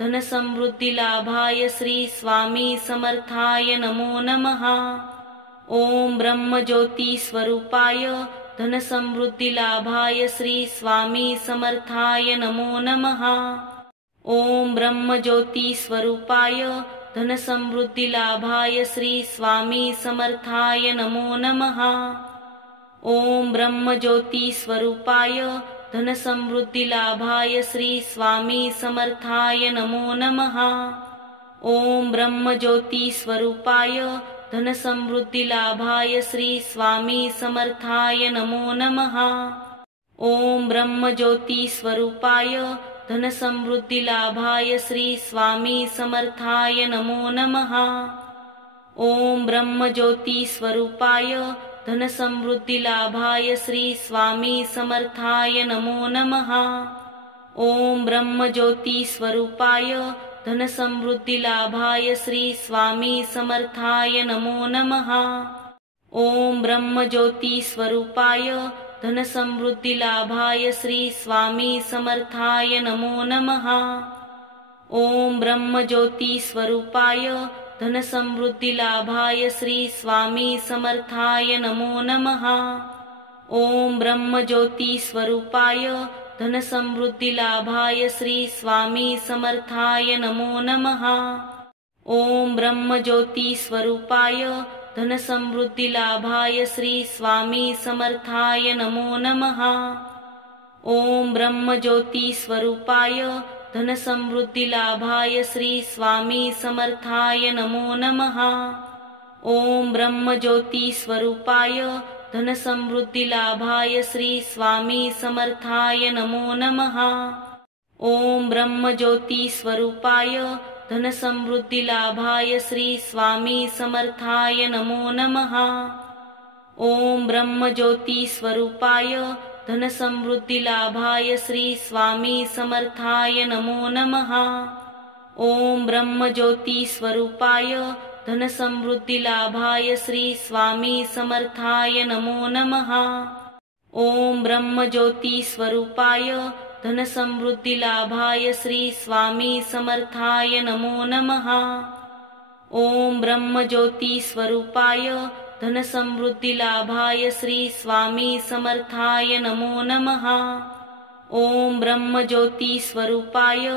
धनसमृद्धिलाभाय श्री स्वामी समर्थाय नमो नमः। ओम ब्रह्मज्योती स्वरूपाय धनसमृद्धिलाभाय श्री स्वामी समर्थाय नमो नमः। ओम ब्रह्मज्योती स्वरूपाय धनसमृद्धिलाभाय श्री स्वामी समर्थाय नमो नमः। ओम ब्रह्मज्योती स्वरूपाय धनसमृद्धिलाभाय श्री स्वामी समर्थाय नमो नमः। ओम ब्रह्मज्योती स्वरूपाय धनसमृद्धिलाभाय श्री स्वामी समर्थाय नमो नमः। ओम ब्रह्मज्योती स्वरूपाय धनसमृद्धिलाभाय श्री स्वामी समर्थाय नमो नमः। ओम ब्रह्मज्योती स्वरूपाय धनसमृद्धिलाभाय श्री स्वामी समर्थाय नमो नमः। ओम ब्रह्मज्योती स्वरूपाय धनसमृद्धिलाभाय श्री स्वामी समर्थाय नमो नमः। ओम ब्रह्मज्योती स्वरूपाय धनसमृद्धिलाभाय श्री स्वामी समर्थाय नमो नमः। ओम ब्रह्मज्योती स्वरूपाय धनसमृद्धिलाभाय श्री स्वामी समर्थाय नमो नमः। ओम ब्रह्मज्योती स्वरूपाय धनसमृद्धिलाभाय श्री स्वामी समर्थाय नमो नमः। ओम ब्रह्मज्योती स्वरूपाय धनसमृद्धिलाभाय श्री स्वामी समर्थाय नमो नमः। ओम ब्रह्मज्योती स्वरूपाय धनसमृद्धिलाभाय श्री स्वामी समर्थाय नमो नमः। ओम ब्रह्मज्योती स्वरूपाय धनसमृद्धिलाभाय श्री स्वामी समर्थाय नमो नमः। ओम ब्रह्मज्योती स्वरूपाय धनसमृद्धिलाभाय श्री स्वामी समर्थाय नमो नमः। ओम ब्रह्मज्योती स्वरूपाय धनसमृद्धिलाभाय श्री स्वामी समर्थाय नमो नमः। ओम ब्रह्मज्योती स्वरूपाय धनसमृद्धिलाभाय श्री स्वामी समर्थाय नमो नमः। ओम ब्रह्मज्योती स्वरूपाय धनसमृद्धिलाभाय श्री स्वामी समर्थाय नमो नमः। ओम ब्रह्मज्योती स्वरूपाय धनसमृद्धिलाभाय श्री स्वामी समर्थाय नमो नमः। ओम ब्रह्मज्योती स्वरूपाय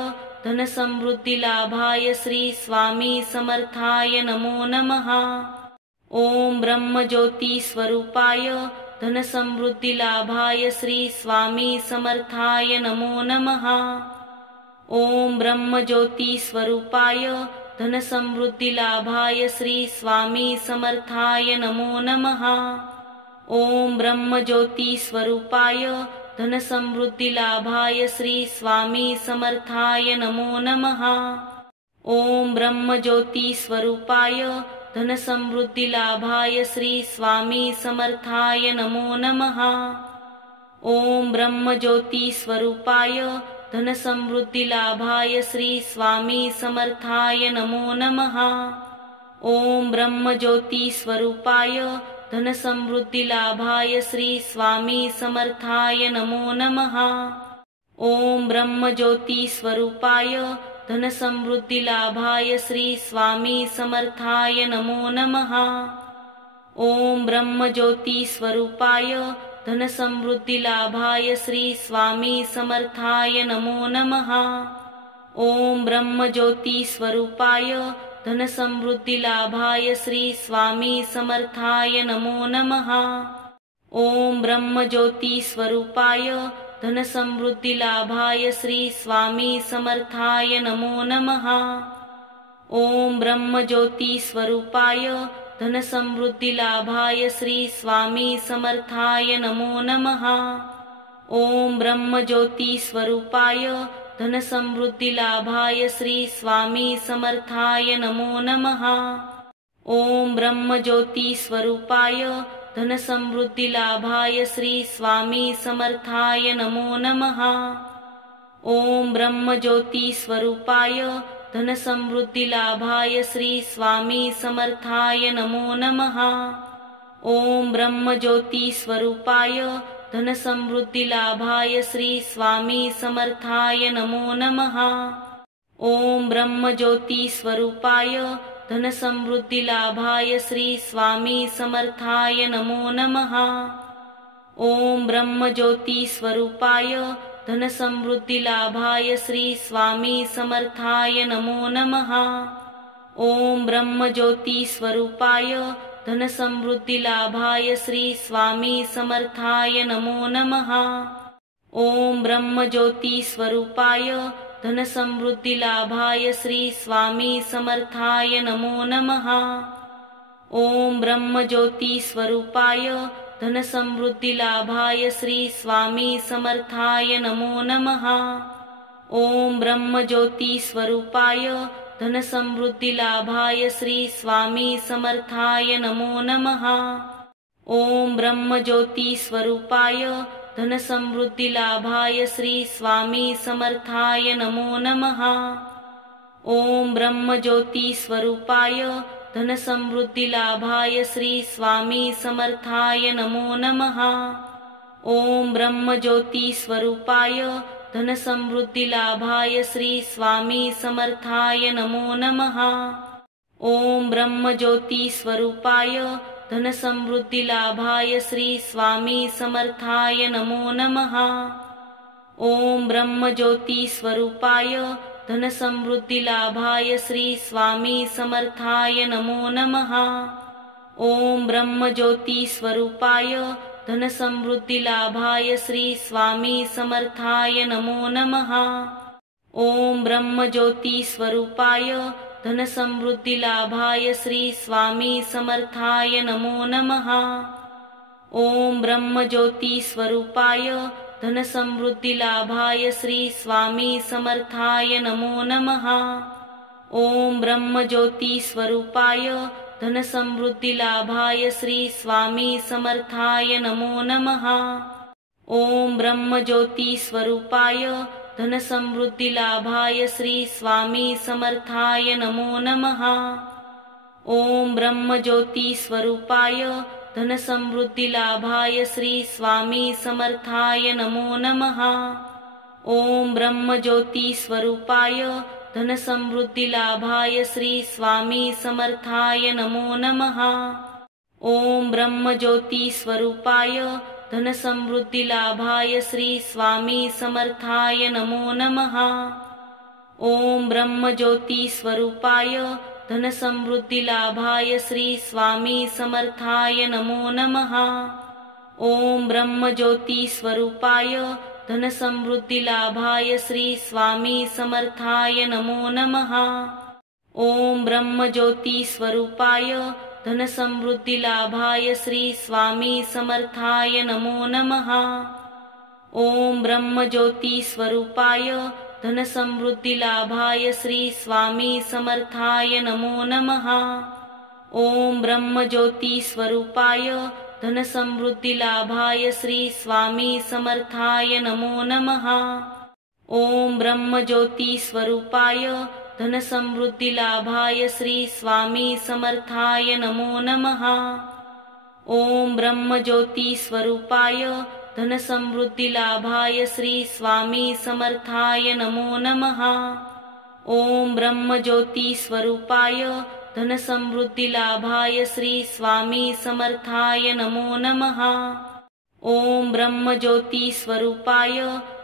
धनसमृद्धिलाभाय श्री स्वामी समर्थाय नमो नमः। ओम ब्रह्मज्योती स्वरूपाय धनसमृद्धिलाभाय श्री स्वामी समर्थाय नमो नमः। ओम ब्रह्मज्योती स्वरूपाय धनसमृद्धिलाभाय श्री स्वामी समर्थाय नमो नमः। ओम ब्रह्मज्योती स्वरूपाय धनसमृद्धिलाभाय श्री स्वामी समर्थाय नमो नमः। ओम ब्रह्मज्योती स्वरूपाय धनसमृद्धिलाभाय श्री स्वामी समर्थाय नमो नमः। ओम ब्रह्मज्योती स्वरूपाय धनसमृद्धिलाभाय श्री स्वामी समर्थाय नमो नमः। ओम ब्रह्मज्योती स्वरूपाय धनसमृद्धिलाभाय श्री स्वामी समर्थाय नमो नमः। ओम ब्रह्मज्योती स्वरूपाय धनसमृद्धिलाभाय श्री स्वामी समर्थाय नमो नमः। ओम ब्रह्मज्योती स्वरूपाय धनसमृद्धिलाभाय श्री स्वामी समर्थाय नमो नमः। ओम ब्रह्मज्योती स्वरूपाय धनसमृद्धिलाभाय श्री स्वामी समर्थाय नमो नमः। ओम ब्रह्मज्योती स्वरूपाय धनसमृद्धिलाभाय श्री स्वामी समर्थाय नमो नमः। ओम ब्रह्मज्योती स्वरूपाय धनसमृद्धिलाभाय श्री स्वामी समर्थाय नमो नमः। ओम ब्रह्मज्योती स्वरूपाय धनसमृद्धिलाभाय श्री स्वामी समर्थाय नमो नमः। ओम ब्रह्मज्योती स्वरूपाय धनसमृद्धिलाभाय श्री स्वामी समर्थाय नमो नमः। ओम ब्रह्मज्योती स्वरूपाय धनसमृद्धिलाभाय श्री स्वामी समर्थाय नमो नमः। ओम ब्रह्मज्योति स्वरूपाय धनसमृद्धिलाभाय श्री स्वामी समर्थाय नमो नमः। ओम ब्रह्मज्योति स्वरूपाय धनसमृद्धिलाभाय श्री स्वामी समर्थाय नमो नमः। ओम ब्रह्मज्योति स्वरूपाय धनसमृद्धिलाभाय श्री स्वामी समर्थाय नमो नमः। ओम ब्रह्मज्योति स्वरूपाय धनसमृद्धिलाभाय श्री स्वामी समर्थाय नमो नमः। ओम ब्रह्मज्योति स्वरूपाय धनसमृद्धिलाभाय श्री स्वामी समर्थाय नमो नमः। ओम ब्रह्मज्योति स्वरूपाय धनसमृद्धिलाभाय श्री स्वामी समर्थाय नमो नमः। ओम ब्रह्मज्योति स्वरूपाय धनसमृद्धिलाभाय श्री स्वामी समर्थाय नमो नमः। ओम ब्रह्मज्योति स्वरूपाय धनसमृद्धिलाभाय श्री स्वामी समर्थाय नमो नमः। ओम ब्रह्मज्योति स्वरूपाय धनसमृद्धिलाभाय श्री स्वामी समर्थाय नमो नमः। ओम ब्रह्मज्योति स्वरूपाय धनसमृद्धिलाभाय श्री स्वामी समर्थाय नमो नमः। ओम ब्रह्मज्योति स्वरूपाय धनसमृद्धिलाभाय श्री स्वामी समर्थाय नमो नमः। ओम ब्रह्मज्योति स्वरूपाय धनसमृद्धिलाभाय श्री स्वामी समर्थाय नमो नमः। ओम ब्रह्मज्योति स्वरूपाय धनसमृद्धिलाभाय श्री स्वामी समर्थाय नमो नमः। ओम ब्रह्मज्योति स्वरूपाय धनसमृद्धिलाभाय श्री स्वामी समर्थाय नमो नमः। ओम ब्रह्मज्योति स्वरूपाय धनसमृद्धिलाभाय श्री स्वामी समर्थाय नमो नमः। ओम ब्रह्मज्योति स्वरूपाय धनसमृद्धिलाभाय श्री स्वामी समर्थाय नमो नमः। ओम ब्रह्मज्योति स्वरूपाय धनसमृद्धिलाभाय श्री स्वामी समर्थाय नमो नमः। ओम ब्रह्मज्योति स्वरूपाय धनसमृद्धिलाभाय श्री स्वामी समर्थाय नमो नमः। ओम ब्रह्मज्योति स्वरूपाय धनसमृद्धिलाभाय श्री स्वामी समर्थाय नमो नमः। ओम ब्रह्मज्योति स्वरूपाय धनसमृद्धिलाभाय श्री स्वामी समर्थाय नमो नमः। ओम ब्रह्मज्योति स्वरूपाय धनसमृद्धिलाभाय श्री स्वामी समर्थाय नमो नमः। ओम ब्रह्मज्योति स्वरूपाय धनसमृद्धिलाभाय श्री स्वामी समर्थाय नमो नमः। ओम ब्रह्मज्योति स्वरूपाय धनसमृद्धिलाभाय श्री स्वामी समर्थाय नमो नमः। ओम ब्रह्मज्योति स्वरूपाय धनसमृद्धिलाभाय श्री स्वामी समर्थाय नमो नमः। ओम ब्रह्मज्योति स्वरूपाय धनसमृद्धिलाभाय श्री स्वामी समर्थाय नमो नमः। ओम ब्रह्मज्योति स्वरूपाय धनसमृद्धिलाभाय श्री स्वामी समर्थाय नमो नमः। ओम ब्रह्मज्योति स्वरूपाय धनसमृद्धिलाभाय श्री स्वामी समर्थाय नमो नमः। ओम ब्रह्मज्योति स्वरूपाय धनसमृद्धिलाभाय श्री स्वामी समर्थाय नमो नमः। ओम ब्रह्मज्योति स्वरूपाय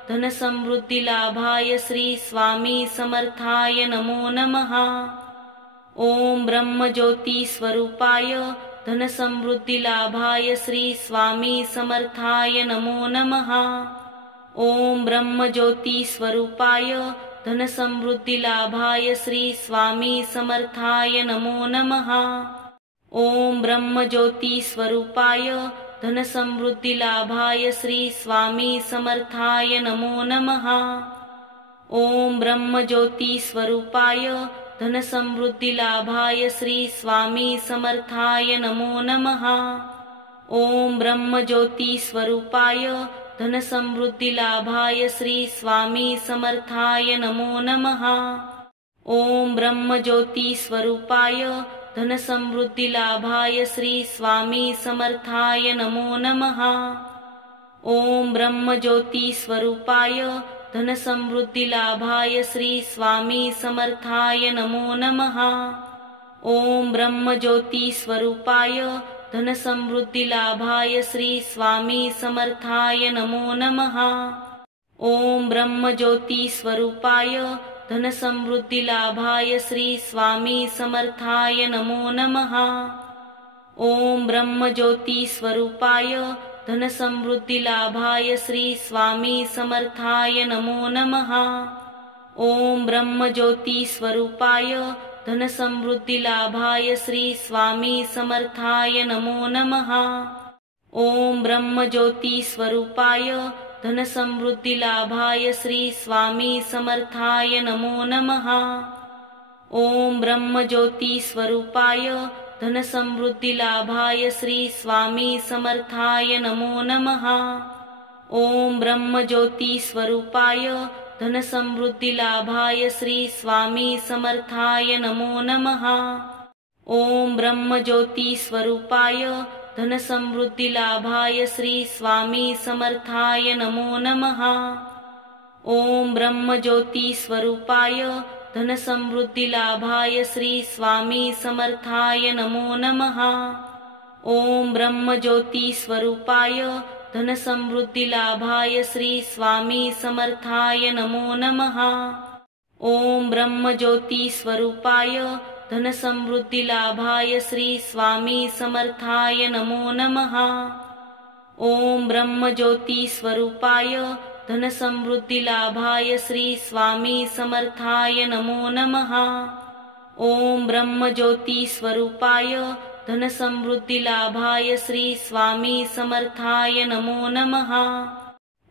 धनसमृद्धिलाभाय श्री स्वामी समर्थाय नमो नमः। ओम ब्रह्मज्योति स्वरूपाय धनसमृद्धिलाभाय श्री स्वामी समर्थाय नमो नमः। ओम ब्रह्मज्योति स्वरूपाय धनसमृद्धिलाभाय श्री स्वामी समर्थाय नमो नमः। ओम ब्रह्मज्योति स्वरूपाय धनसमृद्धिलाभाय श्री स्वामी समर्थाय नमो नमः। ओम ब्रह्मज्योति स्वरूपाय धनसमृद्धिलाभाय श्री स्वामी समर्थाय नमो नमः। ओम ब्रह्मज्योति स्वरूपाय धनसमृद्धिलाभाय श्री स्वामी समर्थाय नमो नमः। ओम ब्रह्मज्योती स्वरूपाय धनसमृद्धिलाभाय श्री स्वामी समर्थाय नमो नमः। ओम ब्रह्मज्योती स्वरूपाय धनसमृद्धिलाभाय श्री स्वामी समर्थाय नमो नमः। ओम ब्रह्मज्योती स्वरूपाय धनसमृद्धिलाभाय श्री स्वामी समर्थाय नमो नमः। ओम ब्रह्मज्योती स्वरूपाय धनसमृद्धिलाभाय श्री स्वामी समर्थाय नमो नमः। ओम ब्रह्मज्योती स्वरूपाय धनसमृद्धिलाभाय श्री स्वामी समर्थाय नमो नमः। ओम ब्रह्मज्योती स्वरूपाय धनसमृद्धिलाभाय श्री स्वामी समर्थाय नमो नमः। ओम ब्रह्मज्योती स्वरूपाय धनसमृद्धिलाभाय श्री स्वामी समर्थाय नमो नमः। ओम ब्रह्मज्योती स्वरूपाय धनसमृद्धिलाभाय श्री स्वामी समर्थाय नमो नमः। ओम ब्रह्मज्योती स्वरूपाय धनसमृद्धिलाभाय श्री स्वामी समर्थाय नमो नमः। ओम ब्रह्मज्योती स्वरूपाय धनसमृद्धिलाभाय श्री स्वामी समर्थाय नमो नमः। ओम ब्रह्मज्योती स्वरूपाय धनसमृद्धिलाभाय श्री स्वामी समर्थाय नमो नमः। ओम ब्रह्मज्योती स्वरूपाय धनसमृद्धिलाभाय श्री स्वामी समर्थाय नमो नमः। ओम ब्रह्मज्योती स्वरूपाय धनसमृद्धिलाभाय श्री स्वामी समर्थाय नमो नमः। ओम ब्रह्मज्योती स्वरूपाय धनसमृद्धिलाभाय श्री स्वामी समर्थाय नमो नमः। ओम ब्रह्मज्योती स्वरूपाय धनसमृद्धिलाभाय श्री स्वामी समर्थाय नमो नमः।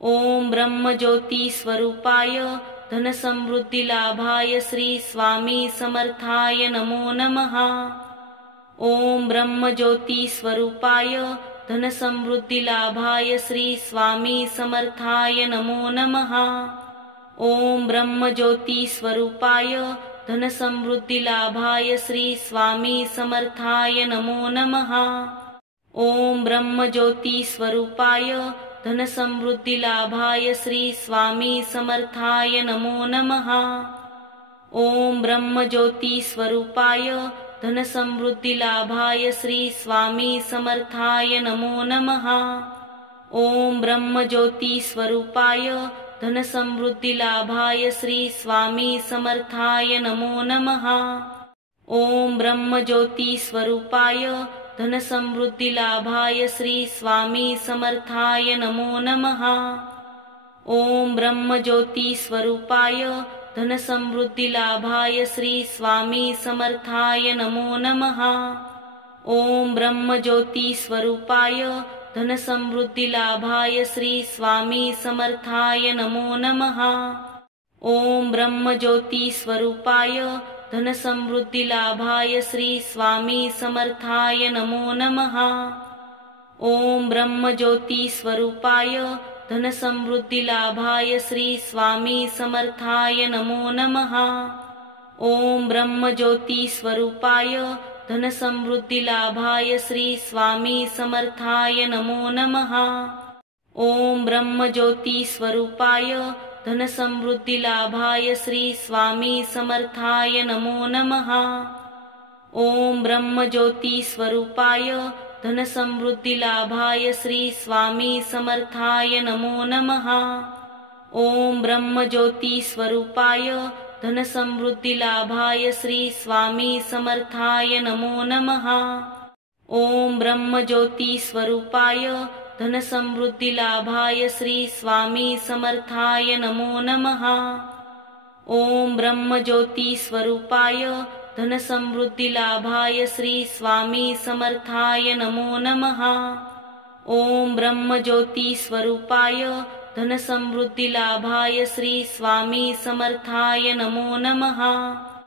ओम ब्रह्मज्योती स्वरूपाय धनसमृद्धिलाभाय श्री स्वामी समर्थाय नमो नमः। ओम ब्रह्मज्योती स्वरूपाय धनसमृद्धिलाभाय श्री स्वामी समर्थाय नमो नमः। ओम ब्रह्मज्योती स्वरूपाय धनसमृद्धिलाभाय श्री स्वामी समर्थाय नमो नमः। ओम ब्रह्मज्योती स्वरूपाय धनसमृद्धिलाभाय श्री स्वामी समर्थाय नमो नमः। ओम ब्रह्मज्योती स्वरूपाय धनसमृद्धिलाभाय श्री स्वामी समर्थाय नमो नमः। ओम ब्रह्मज्योती स्वरूपाय धनसमृद्धिलाभाय श्री स्वामी समर्थाय नमो नमः। ओम ब्रह्मज्योती स्वरूपाय धनसमृद्धिलाभाय श्री स्वामी समर्थाय नमो नमः। ओम ब्रह्मज्योती स्वरूपाय धनसमृद्धिलाभाय श्री स्वामी समर्थाय नमो नमः। ओम ब्रह्मज्योती स्वरूपाय धनसमृद्धिलाभाय श्री स्वामी समर्थाय नमो नमः। ओम ब्रह्मज्योती स्वरूपाय धनसमृद्धिलाभाय श्री स्वामी समर्थाय नमो नमः। ओम ब्रह्मज्योती स्वरूपाय धनसमृद्धिलाभाय श्री स्वामी समर्थाय नमो नमः। ओम ब्रह्मज्योती स्वरूपाय धनसमृद्धिलाभाय श्री स्वामी समर्थाय नमो नमः। ओम ब्रह्मज्योती स्वरूपाय धनसमृद्धिलाभाय श्री स्वामी समर्थाय नमो नमः। ओम ब्रह्मज्योती स्वरूपाय धनसमृद्धिलाभाय श्री स्वामी समर्थाय नमो नमः। ओम ब्रह्मज्योती स्वरूपाय धनसमृद्धिलाभाय श्री स्वामी समर्थाय नमो नमः। ओम ब्रह्मज्योती स्वरूपाय धनसमृद्धिलाभाय श्री स्वामी समर्थाय नमो नमः। ओम ब्रह्मज्योती स्वरूपाय धनसमृद्धिलाभाय श्री स्वामी समर्थाय नमो नमः। ओम ब्रह्मज्योती स्वरूपाय धनसमृद्धिलाभाय श्री स्वामी समर्थाय नमो नमः।